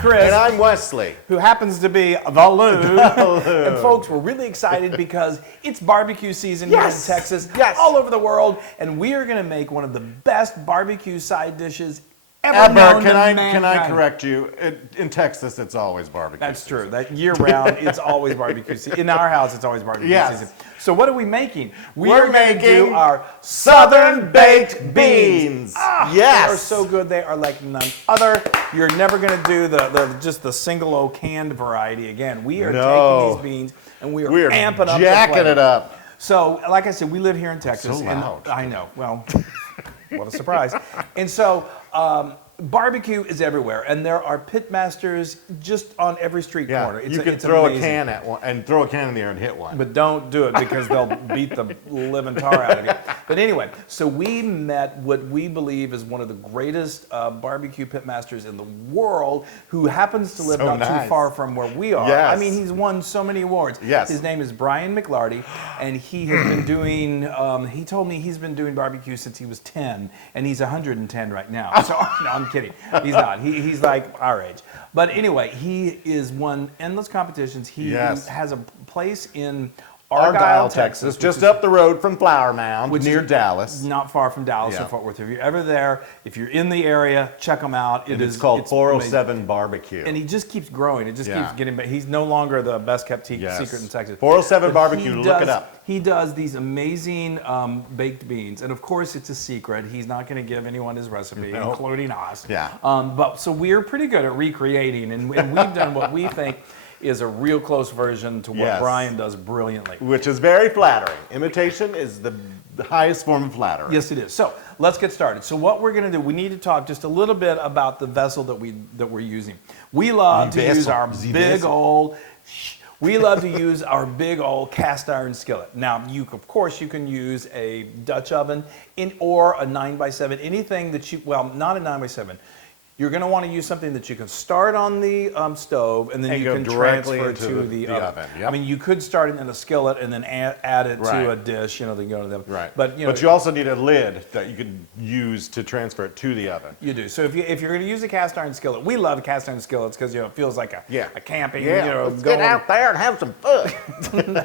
Chris. And I'm Wesley. Who happens to be the Loon. And folks, we're really excited because it's barbecue season here in Texas, all over the world, and we are going to make one of the best barbecue side dishes ever known to mankind. Can I correct you? In Texas, it's always barbecue That's season. true. That year-round, it's always barbecue season. In our house, it's always barbecue season. So what are we making? We're making our Southern baked beans. They are so good. They are like none other. You're never going to do just the single old canned variety again. We are taking these beans and we are amping up, jacking it up. So, like I said, we live here in Texas. So loud. And I know. Well, what a surprise. And so, barbecue is everywhere, and there are pit masters just on every street corner. You can throw a can at one and throw a can in the air and hit one. But don't do it because they'll beat the living tar out of you. But anyway, so we met what we believe is one of the greatest barbecue pit masters in the world, who happens to live not too far from where we are. Yes. I mean, he's won so many awards. Yes. His name is Brian McLarty, and he has been doing, he told me he's been doing barbecue since he was 10, and he's 110 right now. So, no, I'm kidding. He's not. He's like our age. But anyway, he is won endless competitions. He has a place in Argyle, Texas, just up the road from Flower Mound, near Dallas. Not far from Dallas or Fort Worth. If you're ever there, if you're in the area, check him out. It's called 407 amazing. Barbecue. And he just keeps growing. It just keeps getting better. He's no longer the best kept secret in Texas. 407 Barbecue, look it up. He does these amazing baked beans. And of course, it's a secret. He's not going to give anyone his recipe, including us. But so we're pretty good at recreating, and we've done what we think is a real close version to what Brian does brilliantly. Which is very flattering. Imitation is the highest form of flattery. Yes, it is. So let's get started. So what we're going to do, we need to talk just a little bit about the vessel that we're using. We love to use our big old cast iron skillet. Now, of course, you can use a Dutch oven or a 9x7, anything that not a 9x7. You're going to want to use something that you can start on the stove and then you can transfer to the oven. I mean, you could start it in a skillet and then add it to a dish, then go to the oven. Right. But you also need a lid that you could use to transfer it to the oven. You do. So if you're going to use a cast iron skillet, we love cast iron skillets because it feels like a camping. Let's get out there and have some fun.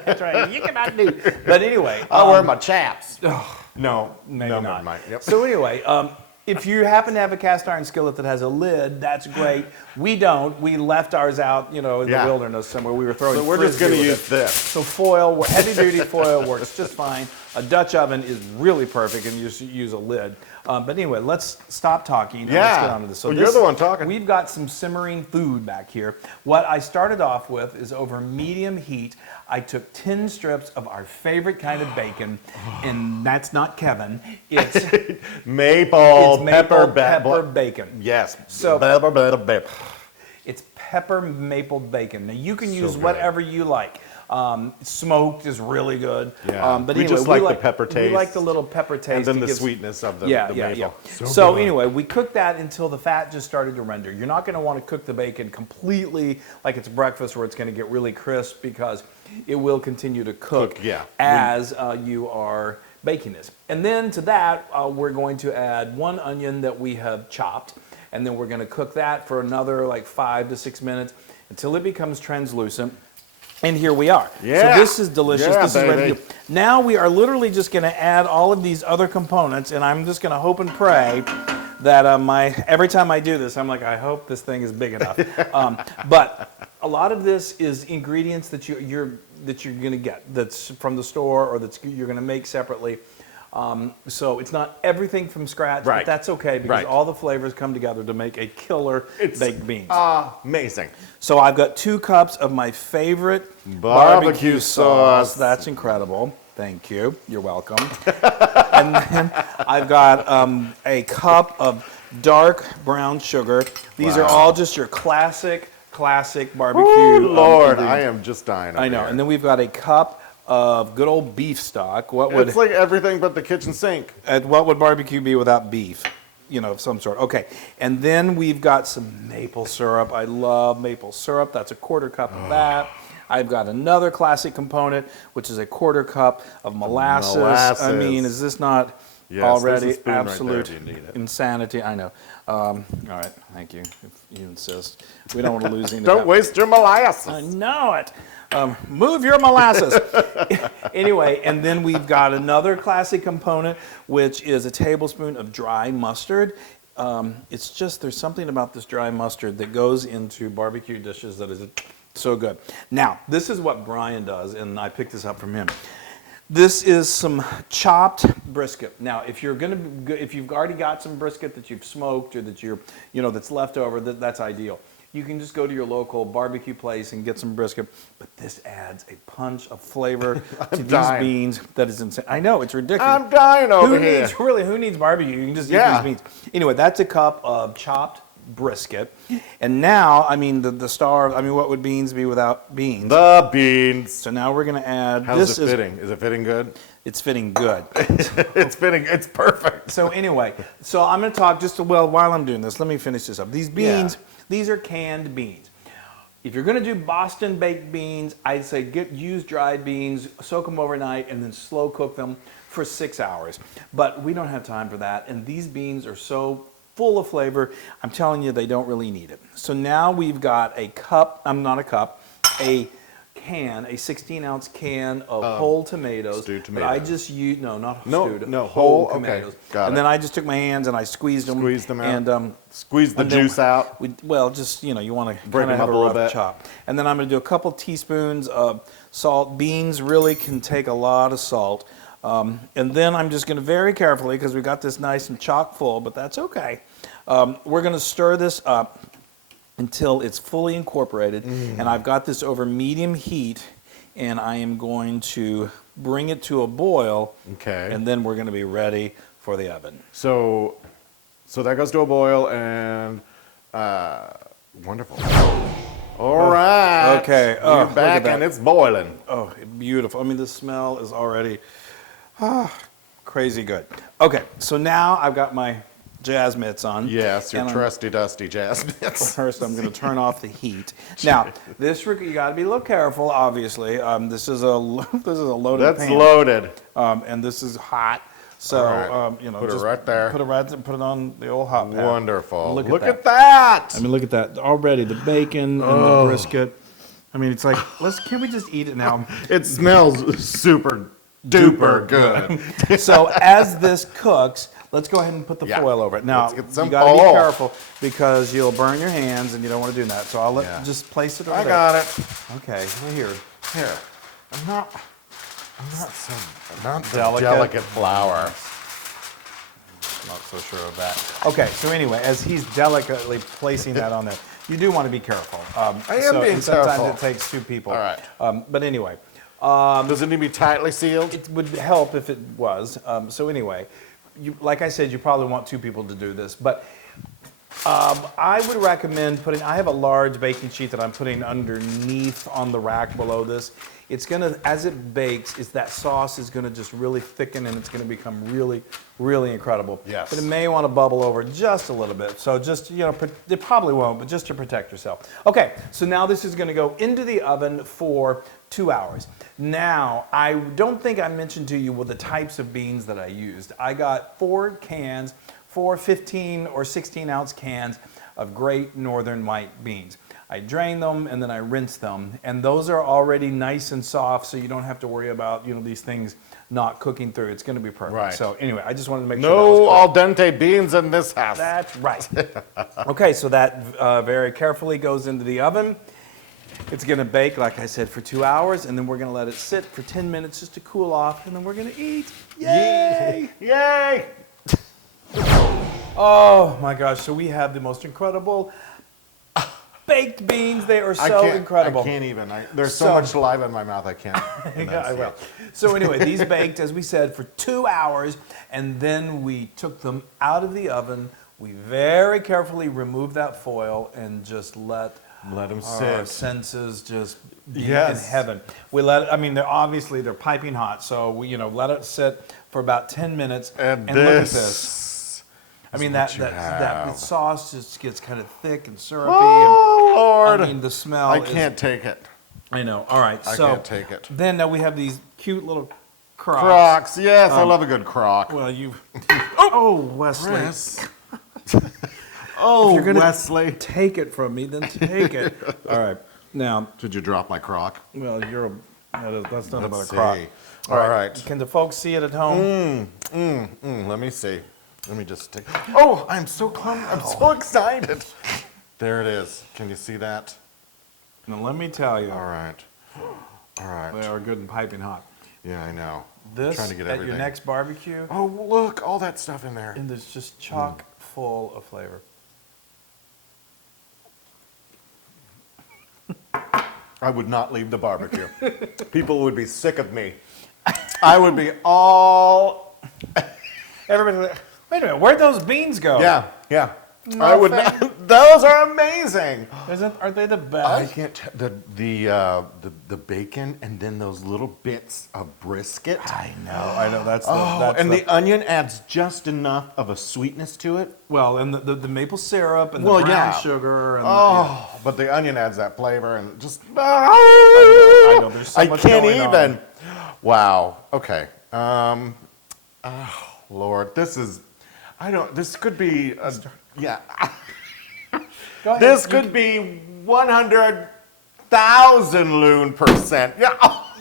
That's right. You cannot do. But anyway, I'll wear my chaps. No, maybe no, not. never mind. Yep. So anyway. If you happen to have a cast iron skillet that has a lid, that's great. We don't. We left ours out, in the wilderness somewhere. We were throwing. So we're just going to use this. So foil, heavy-duty foil works just fine. A Dutch oven is really perfect, and you just use a lid. But anyway, let's stop talking. And let's get on to this. So you're the one talking. We've got some simmering food back here. What I started off with is over medium heat. I took 10 strips of our favorite kind of bacon, and that's not Kevin. It's maple pepper bacon. Yes. So it's pepper maple bacon. Now you can use whatever you like. Smoked is really good. Yeah. But we anyway, just like the pepper taste. We like the little pepper taste. And then the sweetness of the maple. So anyway, we cooked that until the fat just started to render. You're not going to want to cook the bacon completely like it's breakfast where it's going to get really crisp, because it will continue to cook as you are baking this. And then to that, we're going to add 1 onion that we have chopped, and then we're going to cook that for another like 5 to 6 minutes until it becomes translucent. And here we are. Yeah. So this is delicious. Yeah, this is ready to go. Now we are literally just going to add all of these other components, and I'm just going to hope and pray that every time I do this, I'm like, I hope this thing is big enough. But a lot of this is ingredients that you're going to get that's from the store or that you're going to make separately. So it's not everything from scratch, but that's okay because all the flavors come together to make a killer baked beans. Amazing. So I've got 2 cups of my favorite barbecue sauce. That's incredible. Thank you. You're welcome. And then I've got a cup of dark brown sugar. These are all just your classic barbecue. Ooh, Lord, I am just dying. I know. Here. And then we've got a cup of good old beef stock. It's like everything but the kitchen sink. What would barbecue be without beef? Of some sort. Okay. And then we've got some maple syrup. I love maple syrup. That's a 1/4 cup of that. I've got another classic component, which is a 1/4 cup of molasses. I mean, is this not Yes, already there's a spoon right there absolute if you need it. insanity. I know. All right, thank you. If you insist, we don't want to lose any. Don't waste your molasses. I know it. Move your molasses. Anyway, and then we've got another classic component, which is a tablespoon of dry mustard. It's just, there's something about this dry mustard that goes into barbecue dishes that is so good. Now, this is what Brian does, and I picked this up from him. This is some chopped brisket. Now, if you've already got some brisket that you've smoked or that that's left over, that's ideal. You can just go to your local barbecue place and get some brisket, but this adds a punch of flavor to these beans that is insane. I know, it's ridiculous. I'm dying over here. Who needs barbecue? You can just eat these beans. Anyway, that's a cup of chopped brisket. And now, I mean, the star, I mean, what would beans be without beans? The beans. So now we're going to add, How's it fitting? Is it fitting good? It's fitting good. It's fitting, it's perfect. So anyway, so I'm going to talk while I'm doing this, let me finish this up. These beans, these are canned beans. If you're going to do Boston baked beans, I'd say use dried beans, soak them overnight, and then slow cook them for 6 hours. But we don't have time for that, and these beans are so full of flavor, I'm telling you, they don't really need it. So now we've got a 16-ounce can of whole tomatoes. Stewed But I tomatoes. just used, whole tomatoes. Okay, got and it. then I just took my hands and I squeezed them. out. And squeeze the juice out. You want to Break kind of them have up a a little rough bit. chop. And then I'm going to do a couple teaspoons of salt. Beans really can take a lot of salt. And then I'm just going to very carefully, because we've got this nice and chock full, but that's okay. We're going to stir this up until it's fully incorporated. And I've got this over medium heat, and I am going to bring it to a boil. Okay. And then we're going to be ready for the oven. So that goes to a boil, and wonderful. All right. Okay. We're Look at back, that. and it's boiling. Oh, beautiful. I mean, the smell is already crazy good. Okay, so now I've got my jazz mitts on. Yes, your and trusty dusty jazz mitts. First, I'm going to turn off the heat. Now, you got to be a little careful. Obviously, this is a loaded That's pan. loaded. And this is hot. So All right. Put it just right there. Put it on the old hot pan. Wonderful. Look Look at at that. I mean, look at that already. The bacon and the brisket. I mean, it's like, can we just eat it now? It smells super duper good. So as this cooks, let's go ahead and put the foil over it. Now, Let's get some you got to be foil. careful because you'll burn your hands and you don't want to do that. So I'll just place it over I there. got it. Okay, we're here. Here. I'm not so Delicate. delicate flour. Not so sure of that. Okay, so anyway, as he's delicately placing that on there, you do want to be careful. I am being and sometimes careful. it takes two people. All right. But anyway, Does it need to be tightly sealed? it would help if it was. So anyway, like I said, you probably want two people to do this. But I would recommend I have a large baking sheet that I'm putting underneath on the rack below this. It's gonna, as it bakes, that sauce is gonna just really thicken and it's gonna become really, really incredible. Yes. But it may want to bubble over just a little bit. So just, it probably won't, but just to protect yourself. Okay, so now this is gonna go into the oven for 2 hours. Now, I don't think I mentioned to you the types of beans that I used. I got 4 15 or 16-ounce cans of Great Northern White beans. I drain them and then I rinse them, and those are already nice and soft, so you don't have to worry about these things not cooking through. It's going to be perfect. Right. So anyway, I just wanted to make sure. No al dente beans in this house. That's right. Okay, so that very carefully goes into the oven. It's going to bake, like I said, for 2 hours, and then we're going to let it sit for 10 minutes just to cool off, and then we're going to eat. Yay! Yay! Oh my gosh! So we have the most incredible baked beans. They are so incredible. I can't even. There's so much saliva in my mouth. I can't. Yeah, I will. So anyway, these baked, as we said, for 2 hours, and then we took them out of the oven. We very carefully removed that foil and just let them our sit. senses just be in Yes. heaven. We let it, I mean, they're piping hot, so we let it sit for about 10 minutes. And look at this. I mean, what that you have. sauce just gets kind of thick and syrupy. Oh, Lord. And, I mean, the smell I can't take it. I know. All right, I so can't take it. then now we have these cute little Crocs. Yes, I love a good croc. Well, you. Oh, Wesley. Chris. Oh, You're gonna Wesley. take it from me, then take it. All right. Now, Did you drop my croc? well, that's not about a Let's crock. see. All right. Can the folks see it at home? Let me see. Let me just take. Oh, I'm so excited. There it is. Can you see that? Now, let me tell you, All right. All right. they are good and piping hot. Yeah, I know. This trying to get at everything. your next barbecue, Oh, look, all that stuff in there. and it's just chock full of flavor. I would not leave the barbecue. People would be sick of me. I would be all. Everybody, wait a minute, where'd those beans go? Yeah, yeah. I would Nothing. not. Those are amazing. Aren't they the I best? can't. The bacon and then those little bits of brisket. I know. That's And the onion adds just enough of a sweetness to it. well, and the maple syrup and the Well, brown yeah. sugar and Oh, but the onion adds that flavor and just. I know. There's so I much can't going even. on. Wow. Okay. Lord, this is. I don't. This could be. Yeah. Go ahead. This could be 100,000 Loon%. Yeah.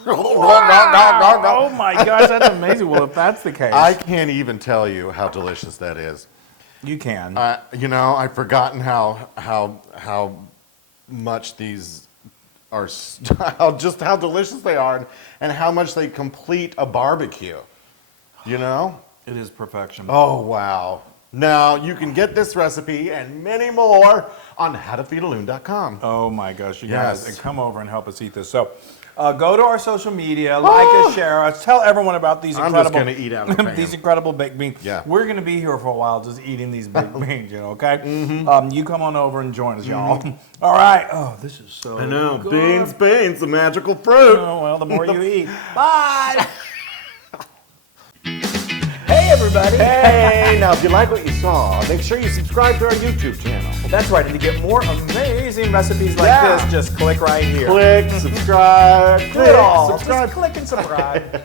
Oh my gosh, that's amazing. Well, if that's the case, I can't even tell you how delicious that is. you can. I've forgotten how much these are, how delicious they are, and how much they complete a barbecue. You know? It is perfection. Oh, wow. Now, you can get this recipe and many more on howtofeedaloon.com. Oh my gosh, you Yes. guys, and come over and help us eat this. So, go to our social media, like us, share us, tell everyone about these I'm incredible. just going to eat out of the pan. these incredible baked beans. Yeah. We're going to be here for a while, just eating these baked beans. Okay. You come on over and join us, y'all. All right. Oh, this is so. I know. good. Beans, the magical fruit. Oh, well, the more you eat. Bye. Hey, everybody. Hey, now if you like what you saw, make sure you subscribe to our YouTube channel. That's right. And to get more amazing recipes like Yeah. this, just click right here. Click, subscribe, Do it all. subscribe. Just click and subscribe.